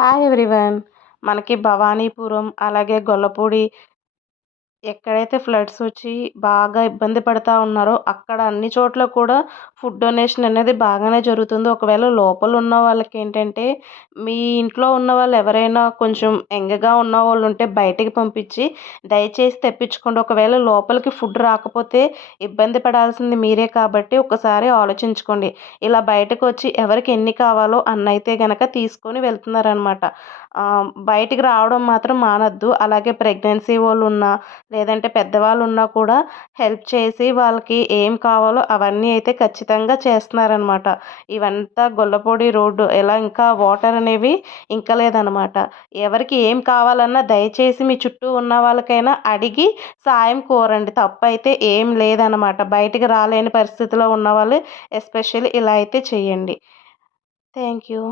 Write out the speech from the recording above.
Hi everyone. మనకి భవానీపురం, అలాగే గొల్లపూడి ఎక్కడైతే ఫ్లడ్స్ వచ్చి బాగా ఇబ్బంది పడతా ఉన్నారో, అక్కడ అన్ని చోట్ల కూడా ఫుడ్ డొనేషన్ అనేది బాగానే జరుగుతుంది. ఒకవేళ లోపల ఉన్న వాళ్ళకేంటంటే, మీ ఇంట్లో ఉన్న వాళ్ళు ఎవరైనా కొంచెం యంగ్‌గా ఉన్నవాళ్ళు ఉంటే బయటికి పంపించి, దయచేసి తెప్పించుకోండి. ఒకవేళ లోపలికి ఫుడ్ రాకపోతే ఇబ్బంది పడాల్సింది మీరే కాబట్టి ఒకసారి ఆలోచించుకోండి. ఇలా బయటకొచ్చి ఎవరికి ఎన్ని కావాలో అన్నయితే గనక తీసుకొని వెళ్తున్నారనమాట. బయటికి రావడం మాత్రం మానొద్దు. అలాగే ప్రెగ్నెన్సీ వాళ్ళున్నా లేదంటే పెద్దవాళ్ళున్నా కూడా హెల్ప్ చేసి వాళ్ళకి ఏం కావాలో అవన్నీ అయితే ఖచ్చితంగా చేస్తున్నారనమాట. ఇవంతా గొల్లపూడి రోడ్డు ఇలా ఇంకా వాటర్ అనేవి ఇంకలేదనమాట. ఎవరికి ఏం కావాలన్నా దయచేసి మీ చుట్టూ ఉన్న వాళ్ళకైనా అడిగి సాయం కోరండి. తప్పైతే ఏం లేదనమాట. బయటికి రాలేని పరిస్థితిలో ఉన్నవాళ్ళు ఎస్పెషల్లీ ఇలా అయితే చేయండి. Thank you.